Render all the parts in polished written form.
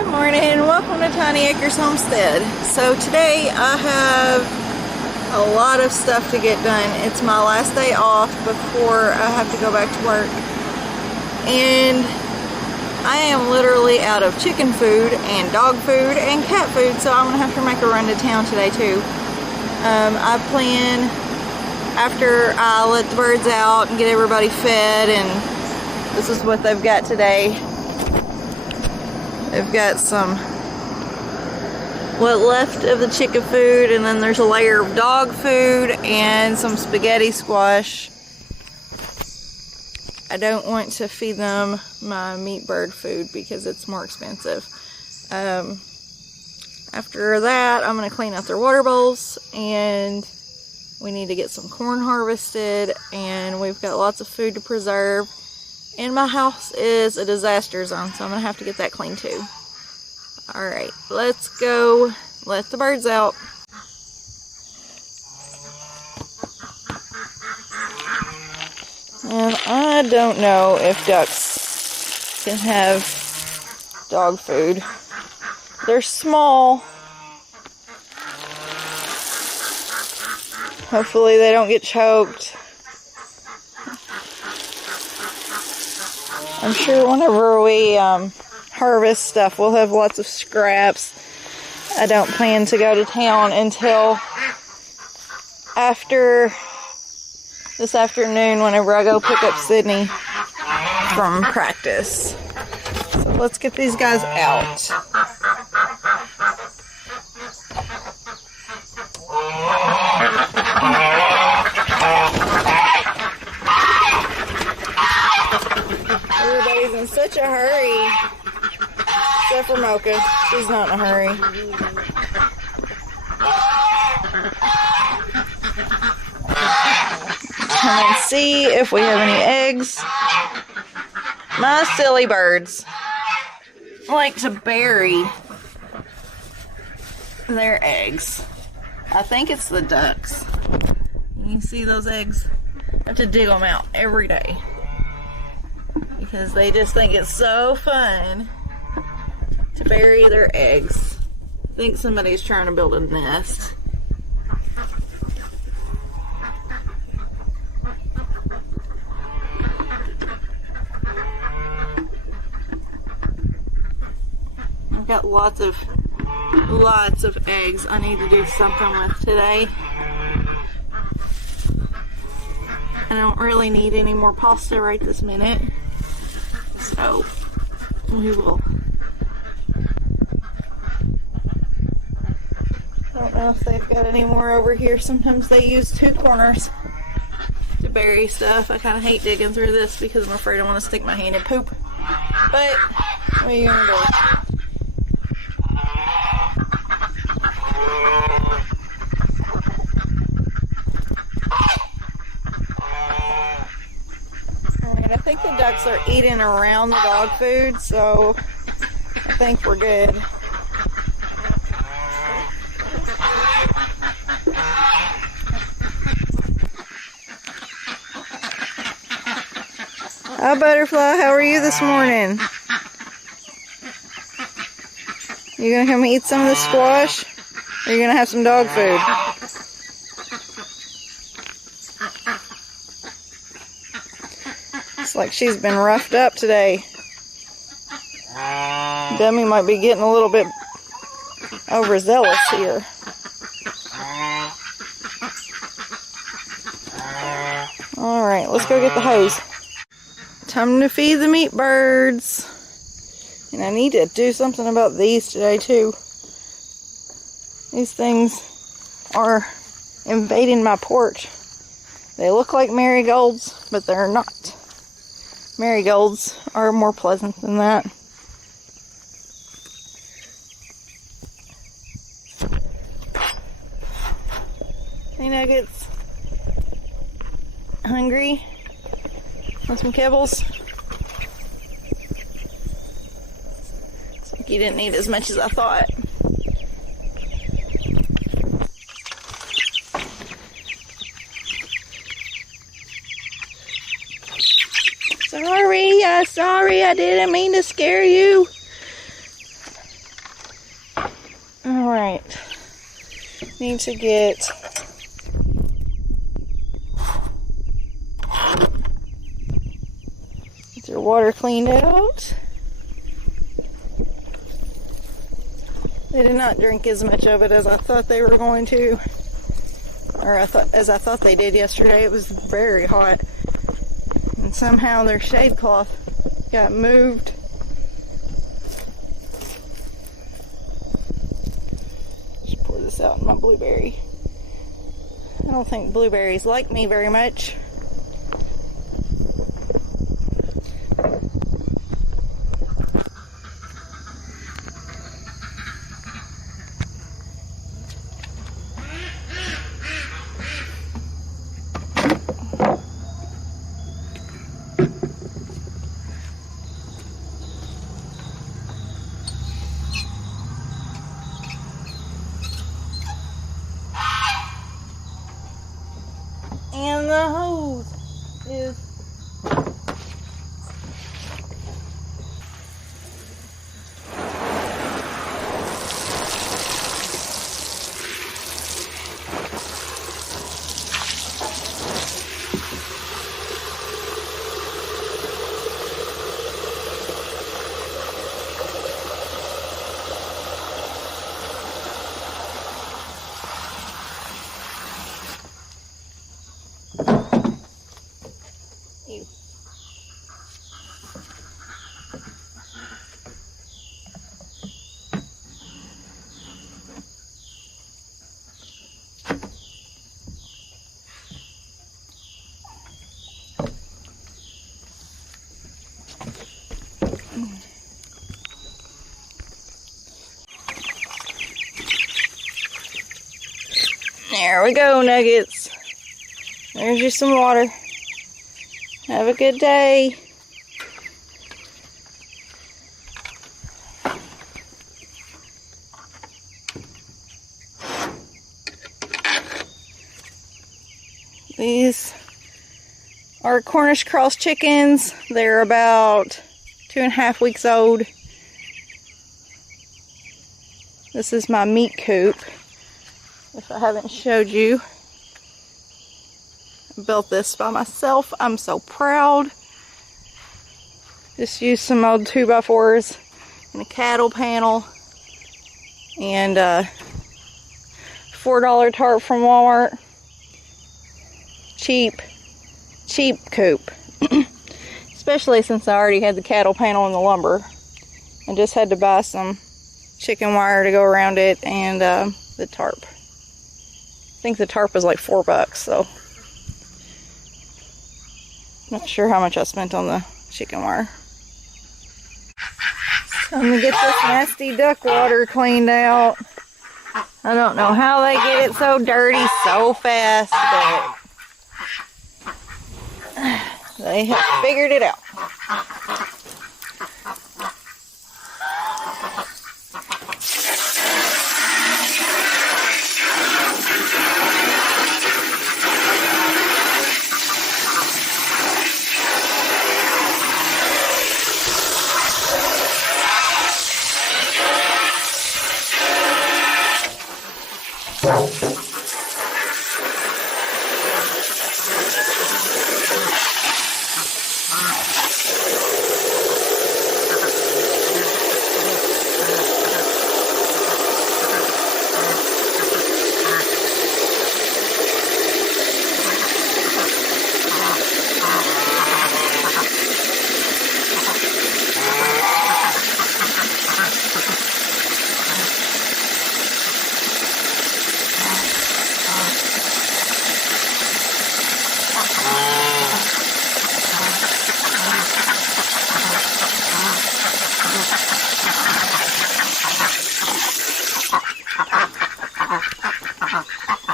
Good morning, welcome to Tiny Acres Homestead. So today I have a lot of stuff to get done. It's my last day off before I have to go back to work. And I am literally out of chicken food and dog food and cat food, so I'm going to have to make a run to town today too. I plan, after I let the birds out and get everybody fed, and this is what they've got today. They've got some what left of the chicken food, and then there's a layer of dog food and some spaghetti squash. I don't want to feed them my meat bird food because it's more expensive. After that, I'm going to clean out their water bowls, and we need to get some corn harvested, and we've got lots of food to preserve. And my house is a disaster zone, so I'm going to have to get that clean too. Alright, let's go let the birds out. And I don't know if ducks can have dog food. They're small. Hopefully they don't get choked. I'm sure whenever we harvest stuff, we'll have lots of scraps. I don't plan to go to town until after this afternoon, whenever I go pick up Sydney from practice. So let's get these guys out. Everybody's in such a hurry, except for Mocha. She's not in a hurry. Come and see if we have any eggs. My silly birds like to bury their eggs. I think it's the ducks. You can see those eggs. I have to dig them out every day because they just think it's so fun to bury their eggs. I think somebody's trying to build a nest. I've got lots of eggs I need to do something with today. I don't really need any more pasta right this minute, so we will. I don't know if they've got any more over here. Sometimes they use two corners to bury stuff. I kind of hate digging through this because I'm afraid I want to stick my hand in poop. But what are you gonna do? Alright, I think the ducks are eating around the dog food, so I think we're good. Hi, Butterfly. How are you this morning? You gonna come eat some of the squash? Or are you gonna have some dog food? It's like she's been roughed up today. Dummy might be getting a little bit overzealous here. Alright, let's go get the hose. Time to feed the meat birds. And I need to do something about these today too. These things are invading my porch. They look like marigolds, but they're not. Marigolds are more pleasant than that. Hey Nuggets. Hungry? Want some kibbles? It's like you didn't eat as much as I thought. Sorry, I didn't mean to scare you. Alright. Need to get your water cleaned out. They did not drink as much of it as I thought they were going to. Or as I thought they did yesterday. It was very hot. And somehow their shade cloth got moved. Just pour this out in my blueberry. I don't think blueberries like me very much. And the hose is ew. There we go, Nuggets. There's you some water. Have a good day. These are Cornish cross chickens. They're about 2.5 weeks old. This is my meat coop. If I haven't showed you, I built this by myself. I'm so proud. Just used some old 2x4s and a cattle panel and a $4 tarp from Walmart. Cheap coop. Especially since I already had the cattle panel and the lumber. I just had to buy some chicken wire to go around it and the tarp. I think the tarp was like $4, so not sure how much I spent on the chicken wire. So I'm gonna get this nasty duck water cleaned out. I don't know how they get it so dirty so fast, but they have figured it out.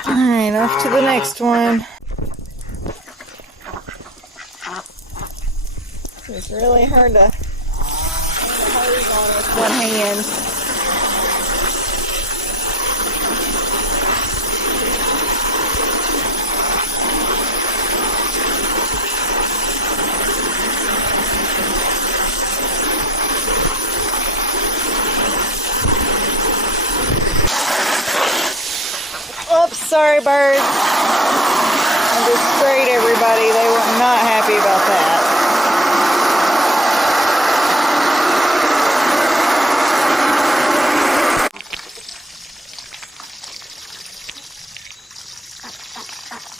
Alright, off to the next one. It's really hard to turn the hose on with one hand. Sorry, birds. I just sprayed everybody. They were not happy about that.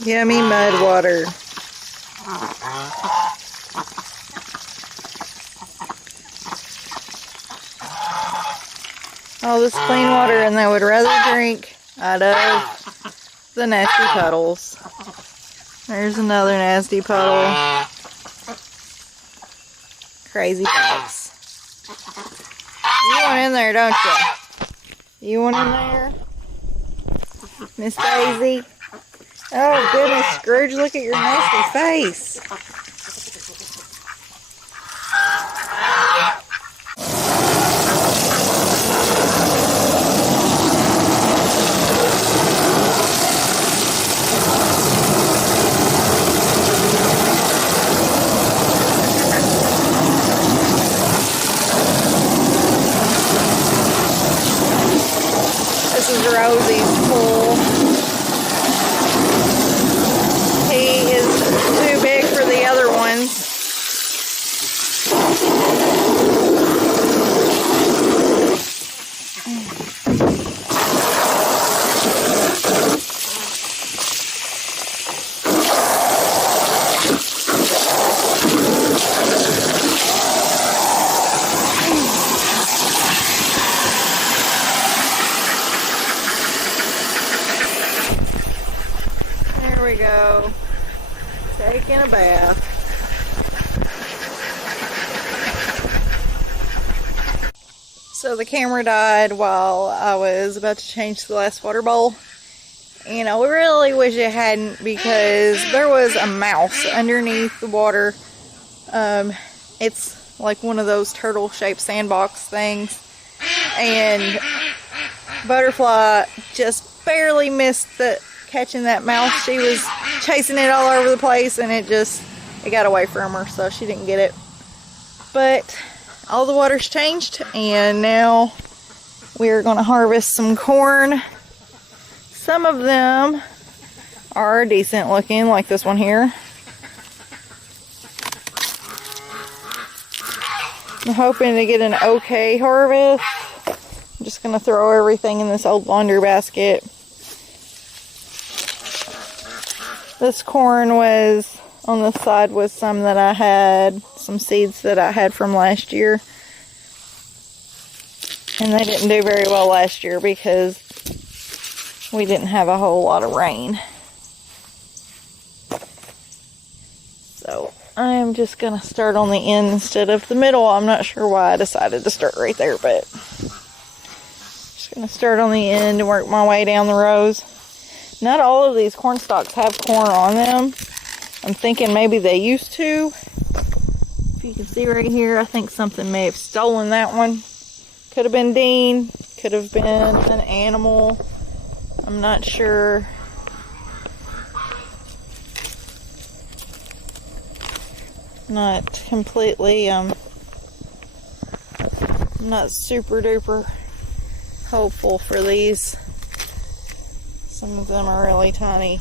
Yummy mud water. All this clean water, and they would rather drink out of the nasty puddles. There's another nasty puddle. Crazy folks. You want in there, don't you? You want in there? Miss Daisy? Oh goodness, Scrooge, look at your nasty face. This is Rosie's pool. He is too big for the other ones. There we go. Taking a bath. So the camera died while I was about to change the last water bowl. And I really wish it hadn't, because there was a mouse underneath the water. It's like one of those turtle-shaped sandbox things. And Butterfly just barely missed catching that mouse. She was chasing it all over the place, and it got away from her, so she didn't get it. But all the water's changed, and now we're going to harvest some corn. Some of them are decent looking, like this one here. I'm hoping to get an okay harvest. I'm just going to throw everything in this old laundry basket. This corn was on the side with some that I had, some seeds that I had from last year. And they didn't do very well last year because we didn't have a whole lot of rain. So I am just going to start on the end instead of the middle. I'm not sure why I decided to start right there, but just going to start on the end and work my way down the rows. Not all of these corn stalks have corn on them. I'm thinking maybe they used to. If you can see right here, I think something may have stolen that one. Could have been Dean, could have been an animal. I'm not sure. Not completely, not super duper hopeful for these. Some of them are really tiny,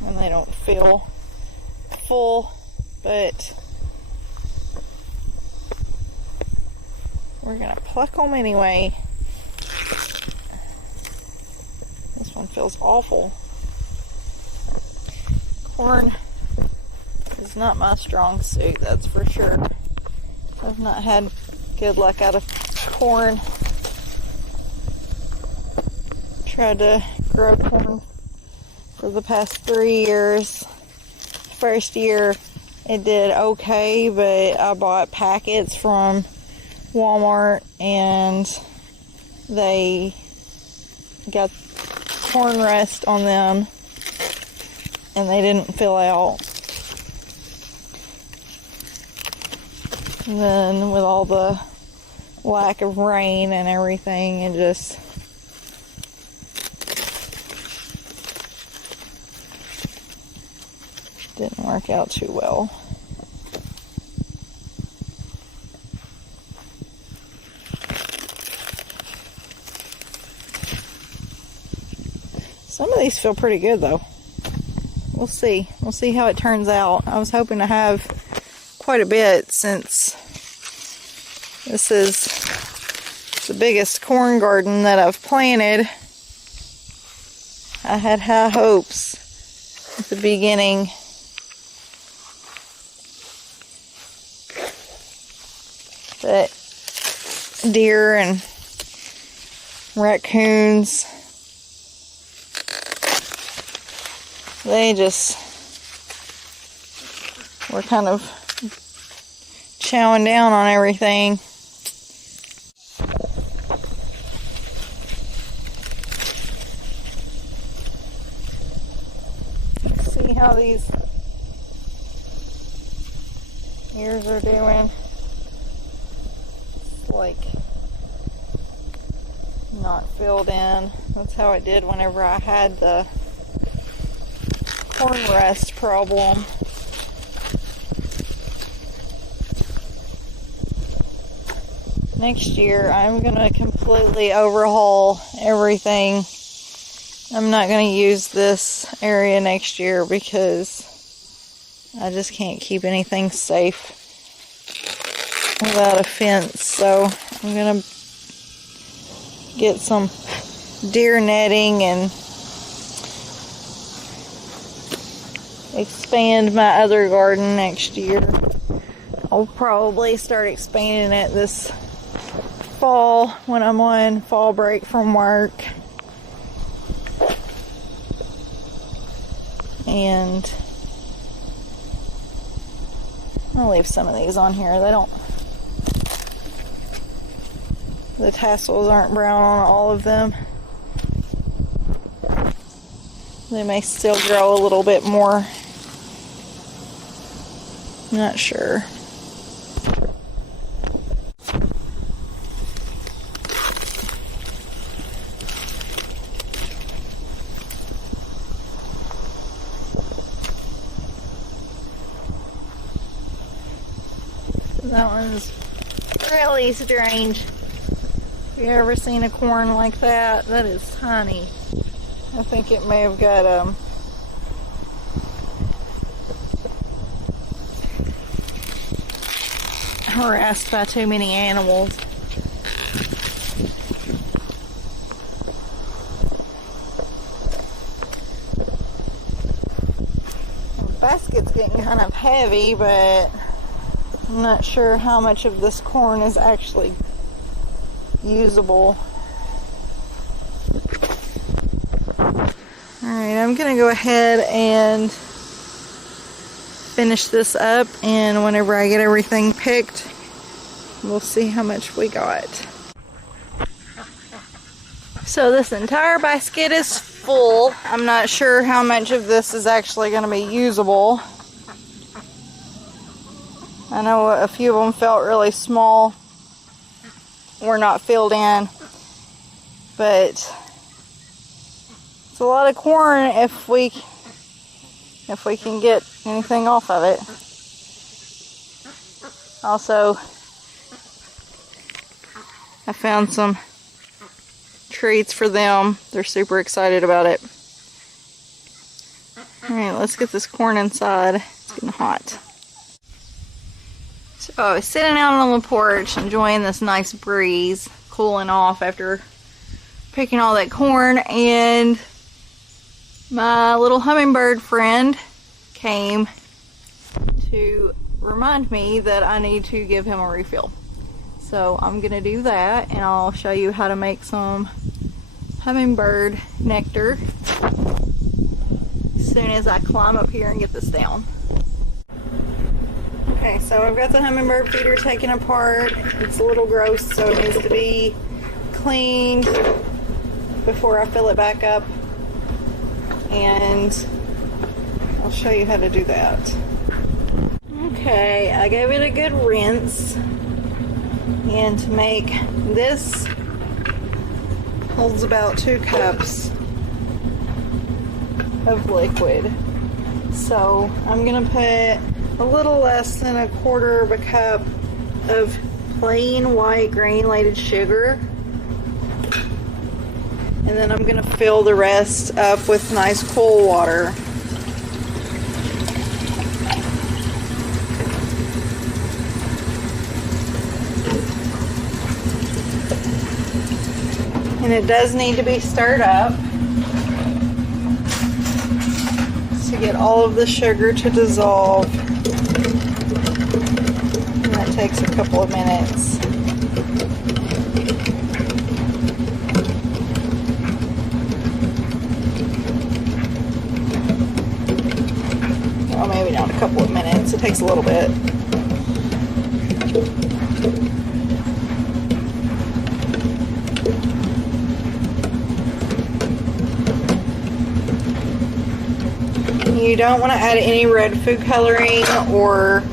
and they don't feel full, but we're gonna pluck them anyway. This one feels awful. Corn is not my strong suit, that's for sure. I've not had good luck out of corn. Tried to grow corn for the past 3 years. First year it did okay, but I bought packets from Walmart and they got corn rust on them and they didn't fill out. And then with all the lack of rain and everything, it just didn't work out too well. Some of these feel pretty good though. We'll see. We'll see how it turns out. I was hoping to have quite a bit since this is the biggest corn garden that I've planted. I had high hopes at the beginning. But deer and raccoons, they just were kind of chowing down on everything. See how these ears are doing. It's like not filled in. That's how it did whenever I had the corn rust problem. Next year I'm gonna completely overhaul everything. I'm not gonna use this area next year because I just can't keep anything safe without a fence. So I'm gonna get some deer netting and expand my other garden next year. I'll probably start expanding it this fall when I'm on fall break from work. And I'll leave some of these on here. The tassels aren't brown on all of them. They may still grow a little bit more. I'm not sure. That one's really strange. Have you ever seen a corn like that? That is tiny. I think it may have got harassed by too many animals. The basket's getting kind of heavy, but I'm not sure how much of this corn is actually usable. Alright, I'm going to go ahead and finish this up, and whenever I get everything picked, we'll see how much we got. So this entire basket is full. I'm not sure how much of this is actually going to be usable. I know a few of them felt really small or not filled in, but it's a lot of corn if we can get anything off of it. Also, I found some treats for them. They're super excited about it. Alright, let's get this corn inside. It's getting hot. So I was sitting out on the porch enjoying this nice breeze, cooling off after picking all that corn, and my little hummingbird friend came to remind me that I need to give him a refill. So I'm gonna do that, and I'll show you how to make some hummingbird nectar as soon as I climb up here and get this down. Okay, so I've got the hummingbird feeder taken apart. It's a little gross, so it needs to be cleaned before I fill it back up, and I'll show you how to do that. Okay, I gave it a good rinse, and to make this holds about 2 cups of liquid. So I'm gonna put a little less than 1/4 of a cup of plain white granulated sugar And then I'm going to fill the rest up with nice cool water. And it does need to be stirred up to get all of the sugar to dissolve. And that takes a couple of minutes. Well, maybe not a couple of minutes. It takes a little bit. You don't want to add any red food coloring or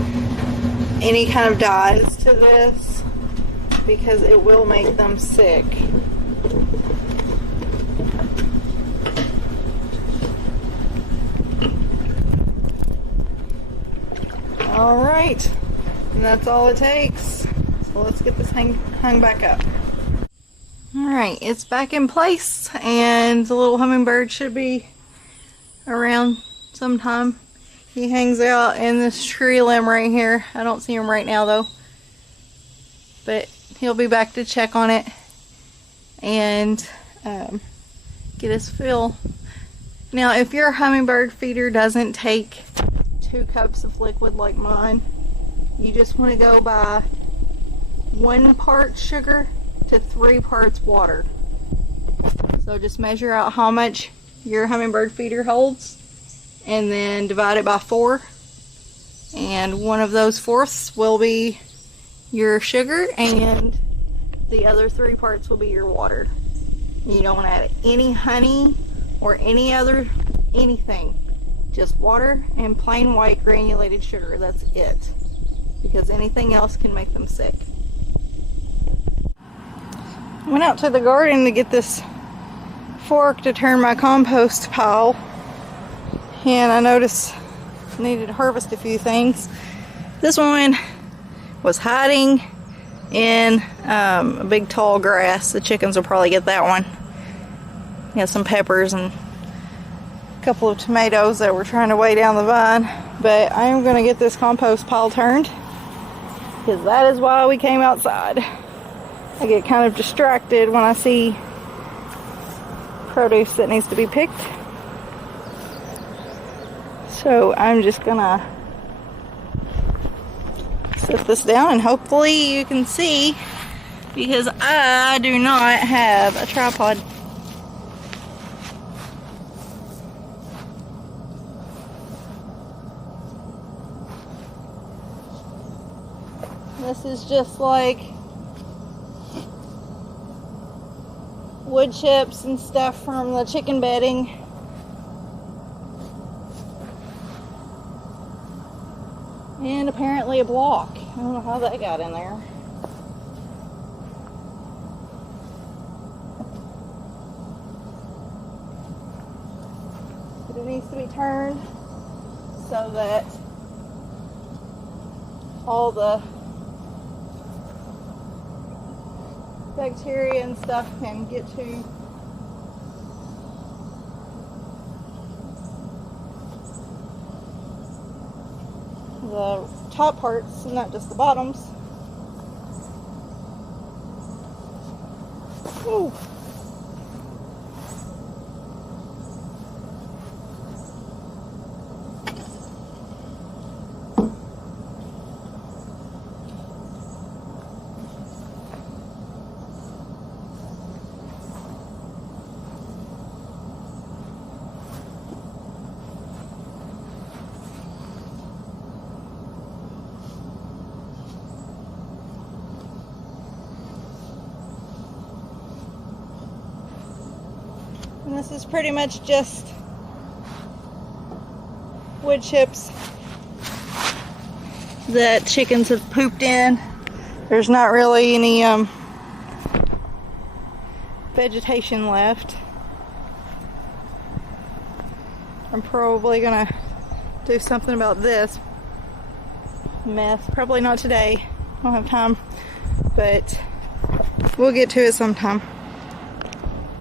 any kind of dyes to this because it will make them sick. Alright, and that's all it takes. So let's get this hung back up. Alright, it's back in place and the little hummingbird should be around sometime. He hangs out in this tree limb right here. I don't see him right now though, but he'll be back to check on it and get his fill. Now if your hummingbird feeder doesn't take 2 cups of liquid like mine, you just want to go by 1 part sugar to 3 parts water. So just measure out how much your hummingbird feeder holds and then divide it by 4, and 1 of those fourths will be your sugar and the other 3 parts will be your water. You don't want to add any honey or any other anything, just water and plain white granulated sugar. That's it, because anything else can make them sick. I went out to the garden to get this fork to turn my compost pile, and I noticed I needed to harvest a few things. This one was hiding in a big tall grass. The chickens will probably get that one. Got some peppers and a couple of tomatoes that were trying to weigh down the vine, but I am going to get this compost pile turned because that is why we came outside. I get kind of distracted when I see produce that needs to be picked. So I'm just gonna set this down and hopefully you can see, because I do not have a tripod. This is just like wood chips and stuff from the chicken bedding. And apparently a block. I don't know how that got in there. But it needs to be turned so that all the bacteria and stuff can get to the top parts, not just the bottoms. Ooh. And this is pretty much just wood chips that chickens have pooped in. There's not really any vegetation left. I'm probably gonna do something about this mess. Probably not today. I don't have time, but we'll get to it sometime.